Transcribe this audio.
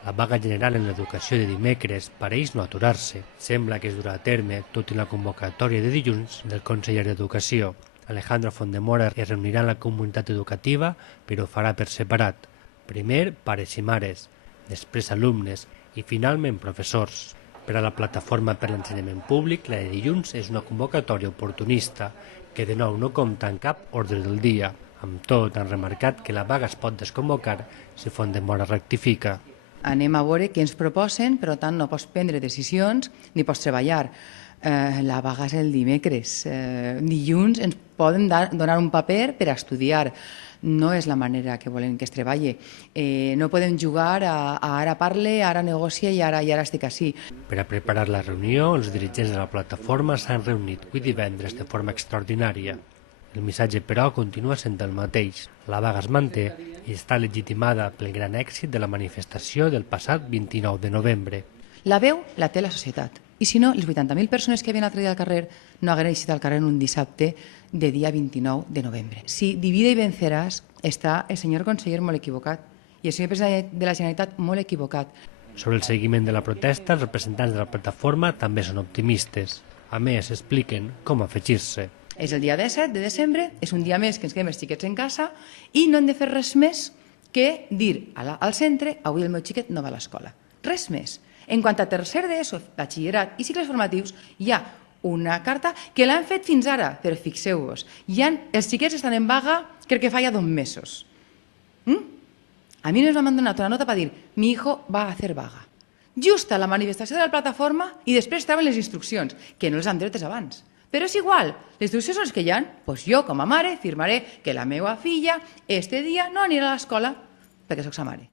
La vaga general en l'educació de dimecres pareix no aturar-se. Sembla que es durà a terme tot i la convocatòria de dilluns del conseller d'Educació. Alejandro Fondemora es reunirà amb la comunitat educativa, però ho farà per separat. Primer, pares i mares, després alumnes i finalment professors. Per a la Plataforma per l'Ensenyament Públic, la de dilluns és una convocatòria oportunista que de nou no compta en cap ordre del dia. Amb tot, han remarcat que la vaga es pot desconvocar si Fondemora rectifica. Anem a veure què ens proposen, per tant no pots prendre decisions ni pots treballar. La vaga és el dimecres. Dilluns ens poden donar un paper per a estudiar. No és la manera que volem que es treballi. No podem jugar a ara parle, ara negocia i ara estic així. Per a preparar la reunió, els dirigents de la plataforma s'han reunit avui divendres de forma extraordinària. El missatge, però, continua sent el mateix. La vaga es manté i està legitimada pel gran èxit de la manifestació del passat 29 de novembre. La veu la té la societat. I si no, les 80.000 persones que havien l'altre dia al carrer no hagueren eixit al carrer un dissabte de dia 29 de novembre. Si divide i venceràs, està el senyor conseller molt equivocat i el senyor president de la Generalitat molt equivocat. Sobre el seguiment de la protesta, els representants de la plataforma també són optimistes. A més, expliquen com afegir-se. És el dia 17 de desembre, és un dia més que ens quedem els xiquets en casa i no hem de fer res més que dir al centre avui el meu xiquet no va a l'escola. Res més. En quant a tercer d'ESO, batxillerat i cicles formatius, hi ha una carta que l'han fet fins ara, però fixeu-vos, els xiquets estan en vaga crec que fa ja 2 mesos. A mi nos m'han donat una nota per dir mi hijo va a hacer vaga. Just a la manifestació de la plataforma i després estaven les instruccions, que no les han dretes abans. Però és igual, les instruccions són les que hi ha, doncs jo com a mare firmaré que la meva filla este dia no anirà a l'escola perquè soc sa mare.